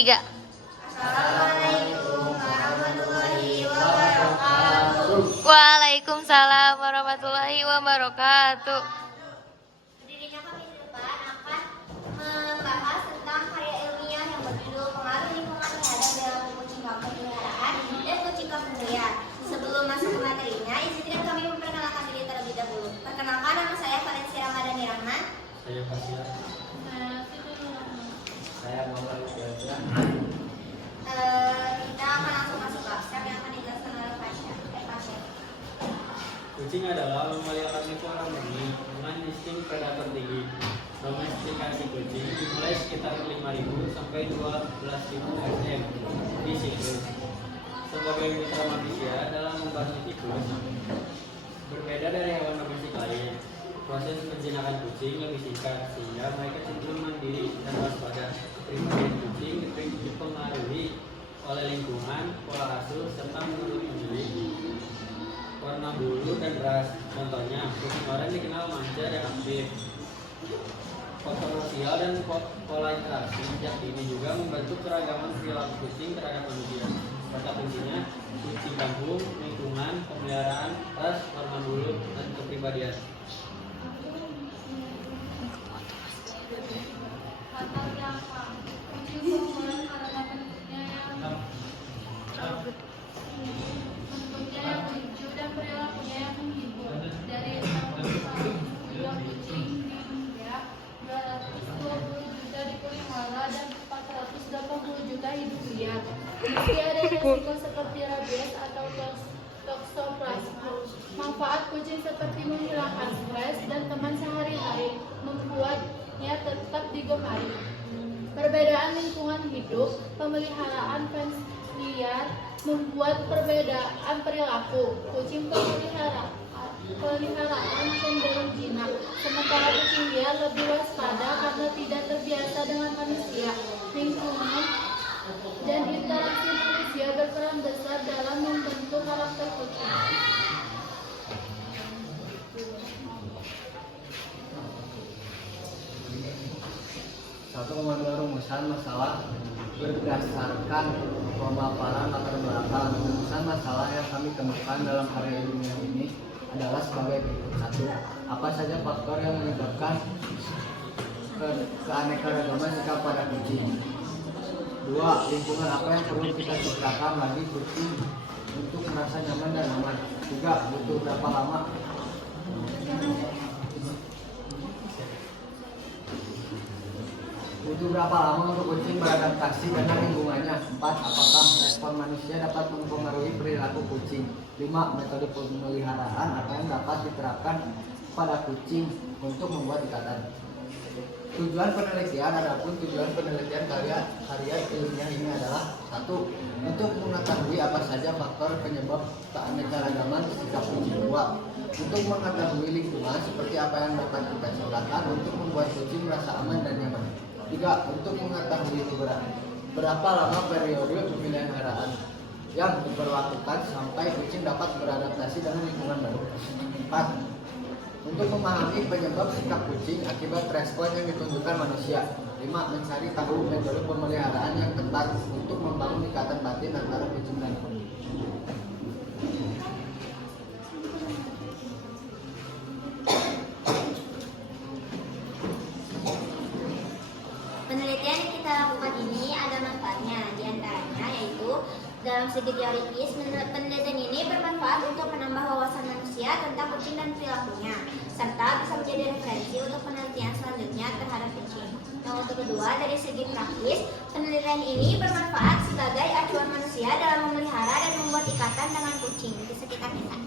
Tiga. Assalamualaikum warahmatullahi wabarakatuh. Waalaikumsalam warahmatullahi wabarakatuh. Berdirinya kami di depan akan membahas tentang karya ilmiah yang berjudul Pengaruh Lingkungan Terhadap Perilaku Kucing Kampung Peliharaan dan Kucing Kampung Liar. Sebelum masuk ke materinya, izinkan kami memperkenalkan diri terlebih dahulu. Perkenalkan, nama saya Valencia Ramadhani Rahman. Saya Pasya. Saya Muhammad Yahya. Kita akan langsung masuk ke abstrak yang akan dijelaskan oleh Pasya. Kucing adalah memelihara orang murni dengan insting predator tinggi. Domestikasi kucing dimulai sekitar 5.000 sampai 12.000 sm di siklus. Sebagai mitra manusia dalam membasmi tikus, berbeda dari hewan domestik lain, proses penjinakan kucing lebih singkat sehingga mereka cenderung mandiri dan waspada. Kepribadian kucing dipengaruhi oleh lingkungan, pola asuh, serta menurut pemilik, warna bulu dan ras. Contohnya, kucing oranye dikenal manja dan aktif. Faktor sosial dan pola interaksi sejak dini juga membentuk keragaman perilaku kucing terhadap manusia. Kata kuncinya, kucing kampung, lingkungan, pemeliharaan, ras, warna bulu, dan kepribadian. Bentuknya yang lucu dan perilakunya yang menghibur. Dari 61 kucing di India, 220 juta dipelihara dan 480 juta hidup liar. Meski ada risiko seperti rabies atau toksoplasma, manfaat kucing seperti menghilangkan stres dan teman sehari-hari membuatnya tetap digemari. Perbedaan lingkungan hidup, pemeliharaan fans liar membuat perbedaan perilaku. Kucing peliharaan cenderung jinak, sementara kucing liar lebih waspada karena tidak terbiasa dengan manusia. Lingkungan dan interaksi manusia berperan besar dalam membentuk karakter kucing. Satu memenuhi rumusan masalah berdasarkan pemaparan latar belakang. Rumusan masalah yang kami temukan dalam karya ilmiah ini adalah sebagai berikut. 1. Apa saja faktor yang menyebabkan keanekaragaman sikap pada kucing? 2. Lingkungan apa yang perlu kita ciptakan bagi kucing untuk merasa nyaman dan aman? 3. Butuh berapa lama untuk kucing beradaptasi dengan lingkungannya? 4. Apakah respon manusia dapat mempengaruhi perilaku kucing? 5. Metode pemeliharaan apa yang dapat diterapkan pada kucing untuk membuat ikatan? Tujuan penelitian karya ilmiah ini adalah 1. Untuk mengetahui apa saja faktor penyebab keanekaragaman sikap kucing. 2. Untuk mengetahui lingkungan seperti apa yang dapat kita ciptakan untuk membuat kucing merasa aman dan nyaman. 3. Untuk mengetahui berapa lama periode pemeliharaan yang diperlakukan sampai kucing dapat beradaptasi dengan lingkungan baru. 4. Untuk memahami penyebab sikap kucing akibat respon yang ditunjukkan manusia. 5. Mencari tahu metode pemeliharaan yang tepat untuk membangun ikatan batin antara kucing dan pemilik. Penelitian yang kita lakukan ini ada manfaatnya, diantaranya yaitu dalam segi teoritis, penelitian ini bermanfaat untuk menambah wawasan manusia tentang kucing dan perilakunya, serta bisa menjadi referensi untuk penelitian selanjutnya terhadap kucing. Yang untuk kedua, dari segi praktis, penelitian ini bermanfaat sebagai acuan manusia dalam memelihara dan membuat ikatan dengan kucing di sekitar kita.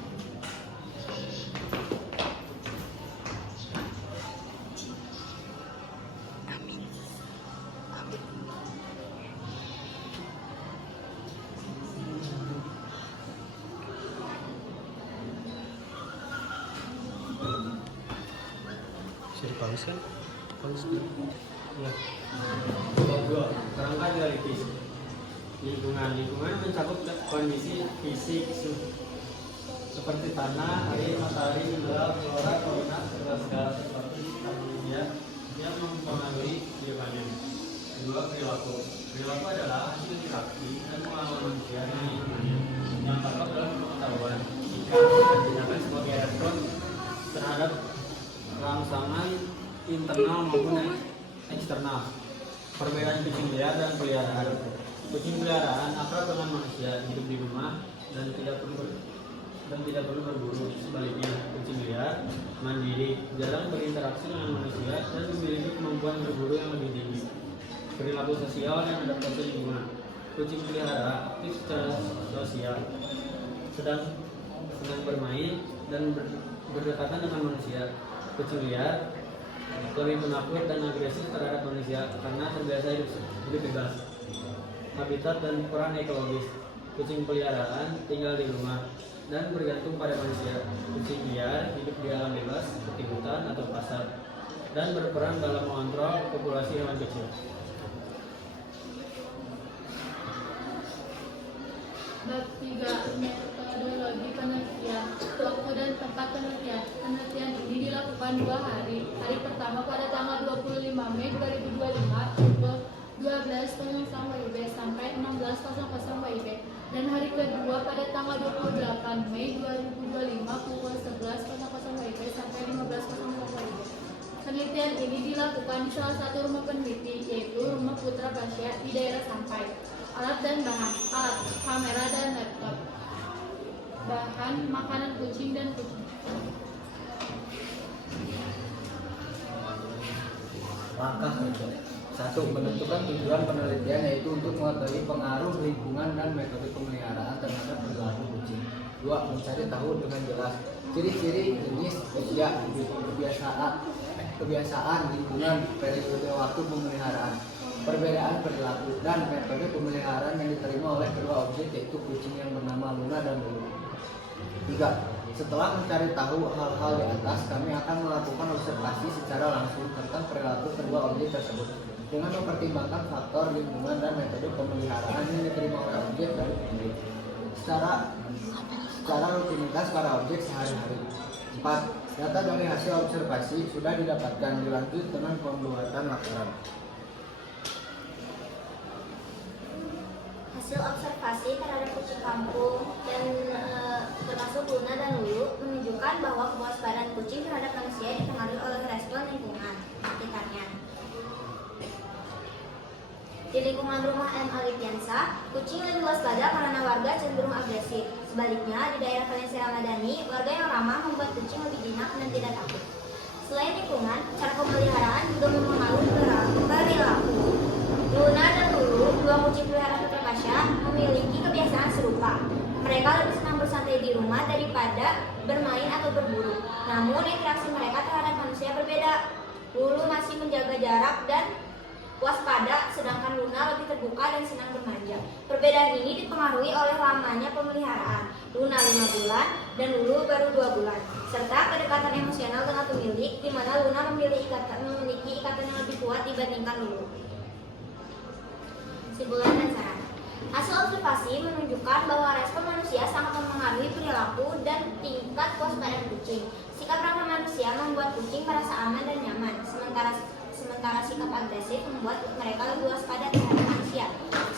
Bisa dipaus kan? Paus dulu. Ya. 2. Kerangka teoritis. Lingkungan mencakup kondisi fisik seperti tanah, air, matahari, mineral, flora, fauna, serta segala sesuatu di sekitar dunia yang mempengaruhi kehidupannya. Kedua, perilaku. Perilaku adalah hasil interaksi dan pengalaman manusia dengan lingkungannya yang terdapat dalam pengetahuan, sikap, dan tindakan sebagai respon terhadap rangsangan internal maupun eksternal. Perbedaan kucing liar dan peliharaan. Kucing peliharaan akrab dengan manusia, hidup di rumah dan tidak perlu berburu. Sebaliknya, kucing liar mandiri, jarang berinteraksi dengan manusia dan memiliki kemampuan berburu yang lebih tinggi. Perilaku sosial dan adaptasi lingkungan. Kucing pelihara aktif secara sosial, sedang bermain dan berdekatan dengan manusia. Kucing liar lebih penakut dan agresif terhadap manusia karena terbiasa hidup bebas. Habitat dan peran ekologis. Kucing peliharaan tinggal di rumah dan bergantung pada manusia. Kucing liar hidup di alam bebas seperti hutan atau pasar dan berperan dalam mengontrol populasi hewan kecil. Bab 3. Metodologi penelitian. Waktu dan tempat penelitian. Penelitian ini dilakukan 2 hari. Hari pertama pada tanggal 25 Mei 2025 pukul 12.00 WIB sampai 16.00 WIB, dan hari kedua pada tanggal 28 Mei 2025 pukul 11.00 WIB sampai 15.00 WIB. Penelitian ini dilakukan di salah satu rumah peneliti, yaitu Rumah Putra Pasya di daerah Sampai. Alat dan bahan: alat, kamera dan laptop. Bahan: makanan kucing dan kucing. Langkah kerja. 1. Menentukan tujuan penelitian, yaitu untuk mengetahui pengaruh lingkungan dan metode pemeliharaan terhadap perilaku kucing. 2. Mencari tahu dengan jelas ciri-ciri, jenis, usia, kebiasaan lingkungan, periode waktu pemeliharaan, perbedaan perilaku, dan metode pemeliharaan yang diterima oleh kedua objek, yaitu kucing yang bernama Luna dan Lulu. 3. Setelah mencari tahu hal-hal di atas, kami akan melakukan observasi secara langsung tentang perilaku kedua objek tersebut dengan mempertimbangkan faktor lingkungan dan metode pemeliharaan yang diterima oleh objek dari pemilik secara rutinitas pada objek sehari-hari. 4. Data dari hasil observasi sudah didapatkan, dilanjut dengan pembuatan laporan. Hasil observasi terhadap kucing kampung dan termasuk Luna dan Lulu menunjukkan bahwa kewaspadaan kucing terhadap manusia dipengaruhi oleh respon lingkungan sekitarnya. Di lingkungan rumah M. Alifiansa, kucing lebih waspada karena warga cenderung agresif. Sebaliknya, di daerah Valencia Ramadhani, warga yang ramah membuat kucing lebih jinak dan tidak takut. Selain lingkungan, cara pemeliharaan juga mempengaruhi perilaku. Luna dan Lulu, dua kucing peliharaan Putra Pasya, memiliki kebiasaan serupa. Mereka lebih senang bersantai di rumah daripada bermain atau berburu. Namun, interaksi mereka terhadap manusia berbeda. Lulu masih menjaga jarak dan waspada, sedangkan Luna lebih terbuka dan senang bermanja. Perbedaan ini dipengaruhi oleh lamanya pemeliharaan. Luna 5 bulan dan Lulu baru 2 bulan. Serta kedekatan emosional dengan pemilik, di mana Luna memiliki ikatan yang lebih kuat dibandingkan Lulu. Kesimpulan dan saran. Hasil observasi menunjukkan bahwa respon manusia sangat mempengaruhi perilaku dan tingkat kewaspadaan kucing. Sikap ramah manusia membuat kucing merasa aman dan nyaman, sementara sikap agresif membuat mereka lebih waspada terhadap manusia.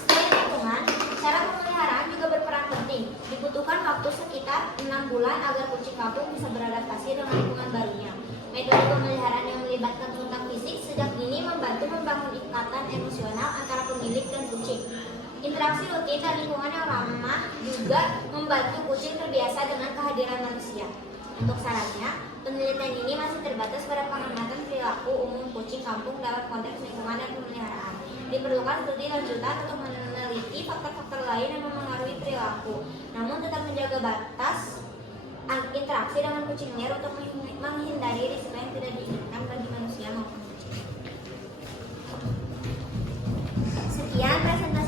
Selain lingkungan, cara pemeliharaan juga berperan penting. Dibutuhkan waktu sekitar 6 bulan agar kucing kampung bisa beradaptasi dengan lingkungan barunya. Metode pemeliharaan yang melibatkan kontak fisik sejak dini membantu membangun ikatan emosional antara pemilik dan kucing. Interaksi rutin dan lingkungan yang ramah juga membantu kucing terbiasa dengan kehadiran manusia. Untuk syaratnya, penelitian ini masih terbatas pada pengamatan perilaku umum kucing kampung dalam konteks lingkungan dan pemeliharaan. Diperlukan studi lanjutan untuk meneliti faktor-faktor lain yang mempengaruhi perilaku, namun tetap menjaga batas interaksi dengan kucing liar untuk menghindari risiko yang tidak diinginkan bagi manusia maupun kucing. Sekian presentasi